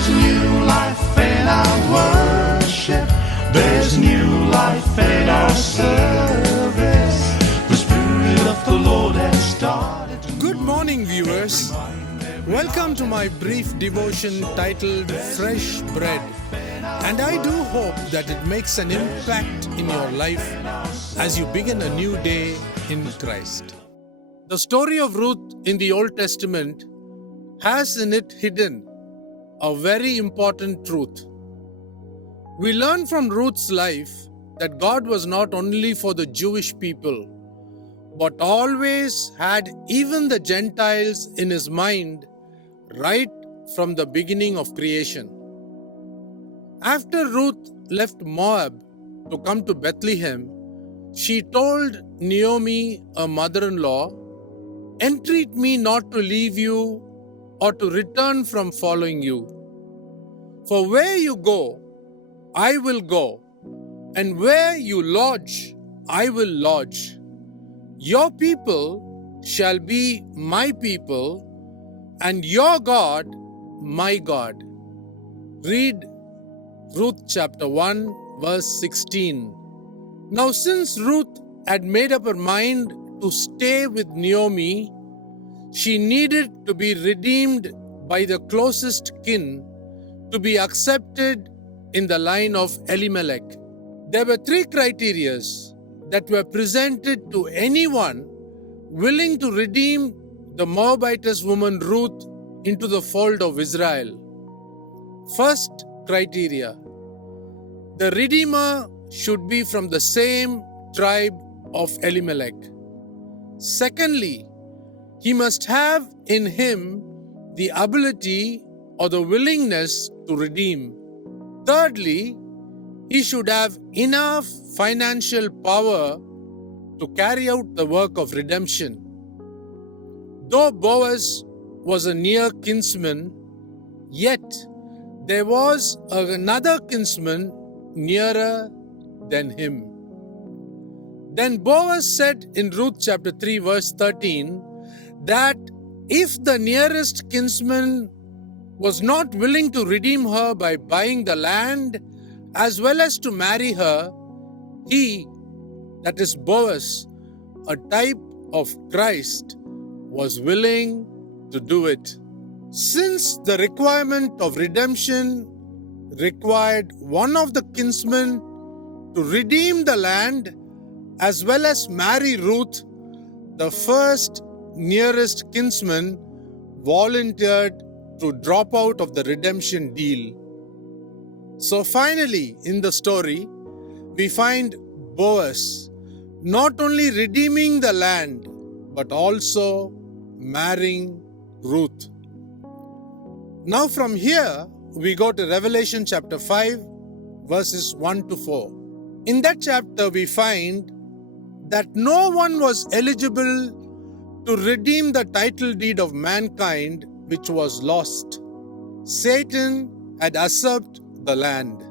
There's new life in our worship. There's new life in our service. The Spirit of the Lord has started to Good morning, viewers. Welcome to my brief devotion titled Fresh Bread. And I do hope that it makes an impact in your life as you begin a new day in Christ. The story of Ruth in the Old Testament has in it hidden a very important truth. We learn from Ruth's life that God was not only for the Jewish people, but always had even the Gentiles in his mind right from the beginning of creation. After Ruth left Moab to come to Bethlehem, she told Naomi, her mother-in-law, "Entreat me not to leave you or to return from following you. For where you go, I will go, and where you lodge, I will lodge. Your people shall be my people, and your God, my God." Read Ruth chapter 1, verse 16. Now, since Ruth had made up her mind to stay with Naomi, she needed to be redeemed by the closest kin to be accepted in the line of Elimelech. There were three criteria that were presented to anyone willing to redeem the Moabitess woman Ruth into the fold of Israel. First criteria: the Redeemer should be from the same tribe of Elimelech. Secondly, he must have in him the ability or the willingness to redeem. Thirdly, he should have enough financial power to carry out the work of redemption. Though Boaz was a near kinsman, yet there was another kinsman nearer than him. Then Boaz said in Ruth chapter 3 verse 13 that if the nearest kinsman was not willing to redeem her by buying the land as well as to marry her, he, that is Boaz, a type of Christ, was willing to do it. Since the requirement of redemption required one of the kinsmen to redeem the land as well as marry Ruth, the first nearest kinsman volunteered to drop out of the redemption deal. So finally, in the story, we find Boaz not only redeeming the land, but also marrying Ruth. Now from here, we go to Revelation chapter 5, verses 1 to 4. In that chapter, we find that no one was eligible to redeem the title deed of mankind which was lost. Satan had usurped the land.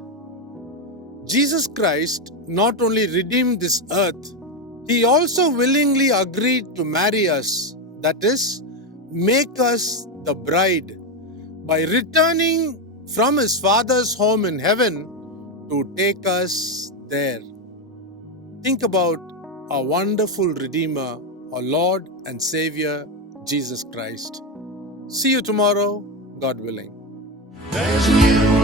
Jesus Christ not only redeemed this earth, he also willingly agreed to marry us, that is, make us the bride, by returning from his Father's home in heaven to take us there. Think about our wonderful Redeemer, our Lord and Savior, Jesus Christ. See you tomorrow, God willing. There's new